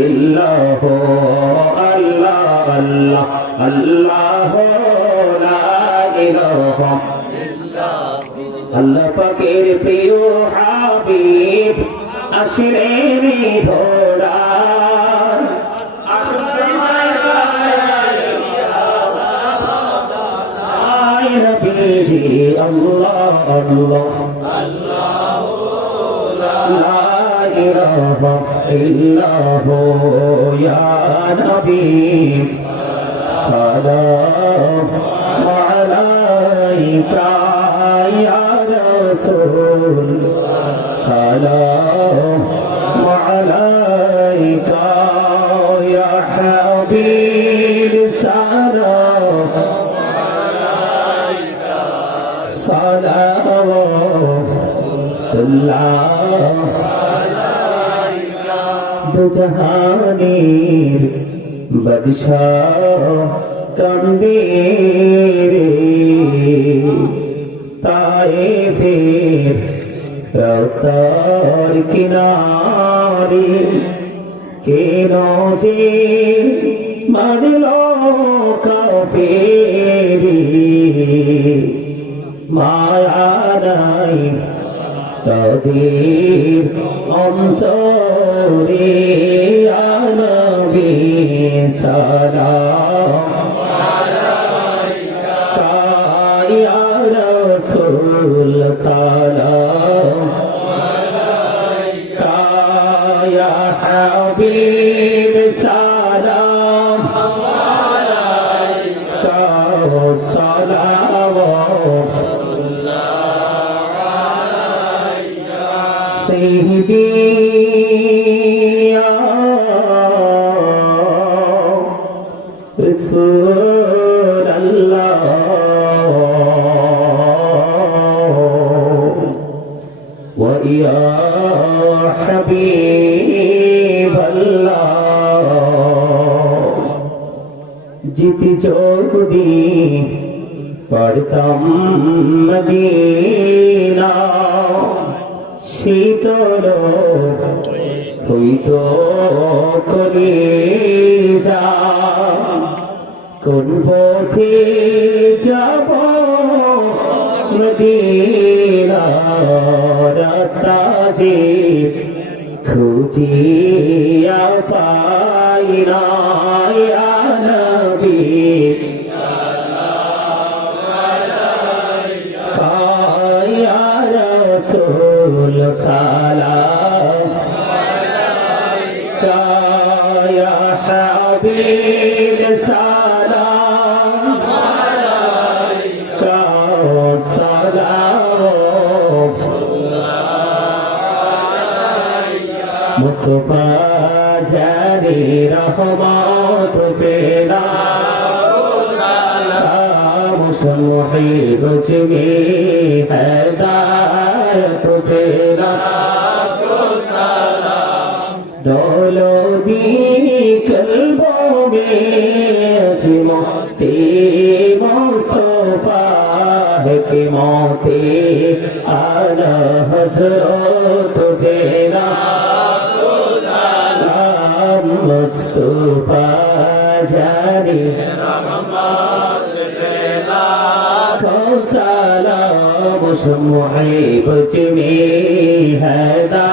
ইল্লাহ আল্লাহ আল্লাহ আল্লাহ লা ইলাহা আল্লাহ পাকের প্রিয় হাবিব আসলেন ধরা আয় নবীজি إله إلا هو يا نبي سلام عليك يا رسول سلام عليك يا حبيب سلام صلوات الله দুজাহানের বাদশাহ কান্দে রে। তায়ে ফের রাস্তার কিনারে কেন যে মানল কাফেরি? মায়া নাই তাদের অন্তরে। আনবি সালাম ويا حبيب الله জিতি যদি পড়তাম মদিনা শীতল হইত কলি যা কোন পথে যাব মদিনা রাস্তা যে খুঁজিয়া পাই না ইয়া নবী يا رسول سلام يا حبيب سلام মুস্তফা ঝারে রহমত পেলা। মুসমহে রুজমি হেদায়ত পেলা। দোলো দিনি কলবো মে জিমতে কে جاري سلام شمعي بجمي هداية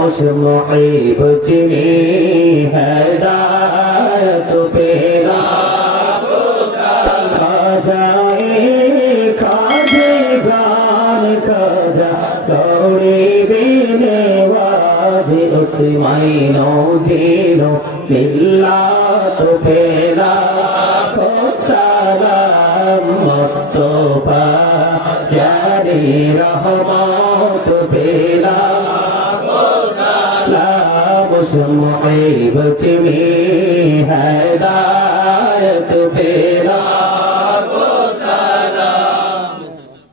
मुझ मुईब जिमी हैदार জারি রহমত পেলা সালাম शम्हे बच में हदायत पेरा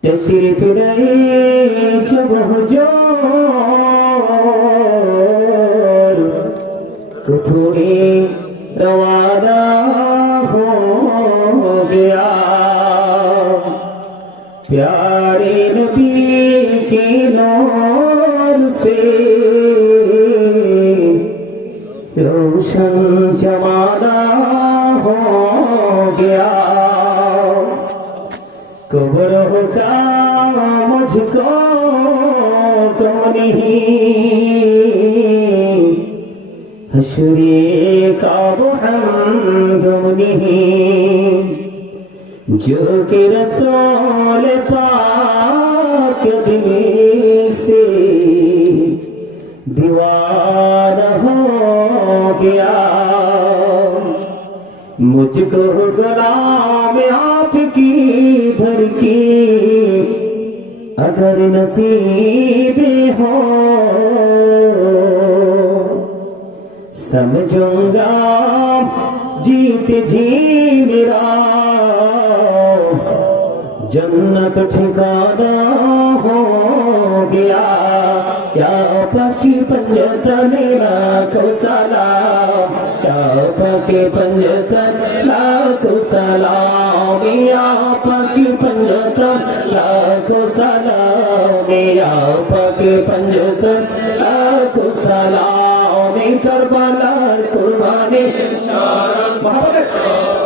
तशरीफ रहे जब हुजूर कुठुरी रवाना हो गया प्यारे नबी के नूर से रोशन जमाना हो गया कब्र का मुझको तो नहीं हशरे का वो हम नहीं जो कि रसूल سے دیوار ہو گیا مجھ کو غلام آپ کی دھر کی اگر نصیب ہو، سمجھوں گا جیت جی میرا۔ جنت ٹھکانہ गया या पकी पंजतन लाखो सलाम या पकी पंजतन लाखो सलाम या पकी पंजतन लाखो सलाम या पकी पंजतन लाखो सलाम करबलार कुर्बानी मोहब्बत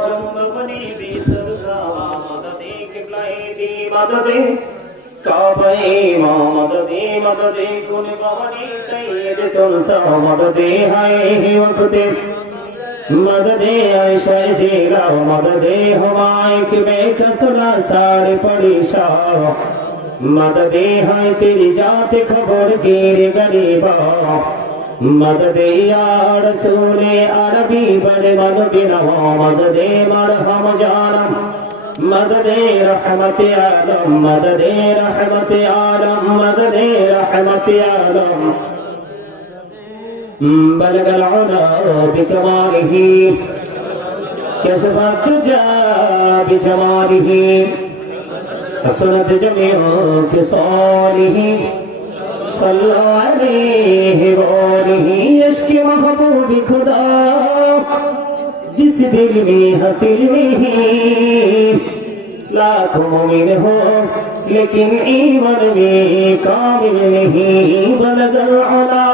মদদে কাবায়ে মদদে মদদে, কোন বাহানি সৈয়দ সুলতান মদদে, হায় ওয়াক্তে মদদে আয়েশা জিরা মদদে হওয়ায় মে কসলা সার পড়ি শাহ। মদদে হায় তেরি জাত খবর, গির গরিবা মদদে ইয়া রসূলে আরবি বলে মদদিনা মদদে মারহাম জানম مدد رحمت بکماره کسفت رحمت بجماره مدد رحمت عالم بلغ العلا بكماله كشف الدجى عشق محبوب خدا جس دل میں حاصل نہیں، لاکھوں مومن ہو، لیکن ایمن میں کامل نہیں بلگر علا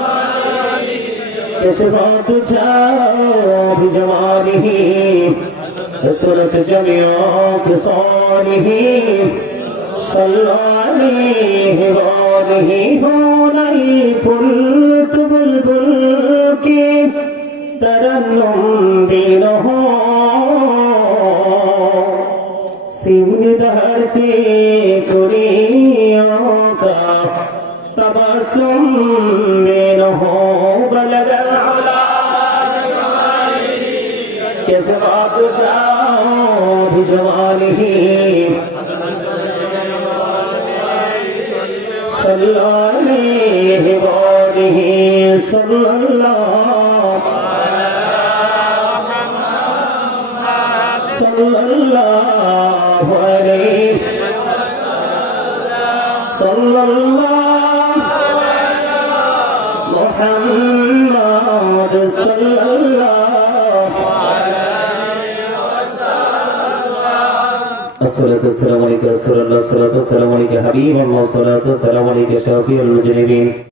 بلد جذبات جمال ہی۔ حسرت جمعوں کے سوری سلالی ہوا ہی ہو نئی پل بلبل کی ترنم دله سیون دھر سے کریوں کا تبسم میں رہو بلد کہ جواب جاؤ بھجوال ہی صلی اللہ علیہ وآلہ صلی اللہ sallallahu alaihi sallallahu Muhammad sallallahu alaihi الصلاة والسلام عليك رسول الله الصلاة والسلام عليك حبيب الله الصلاة والسلام عليك شافي المجرمين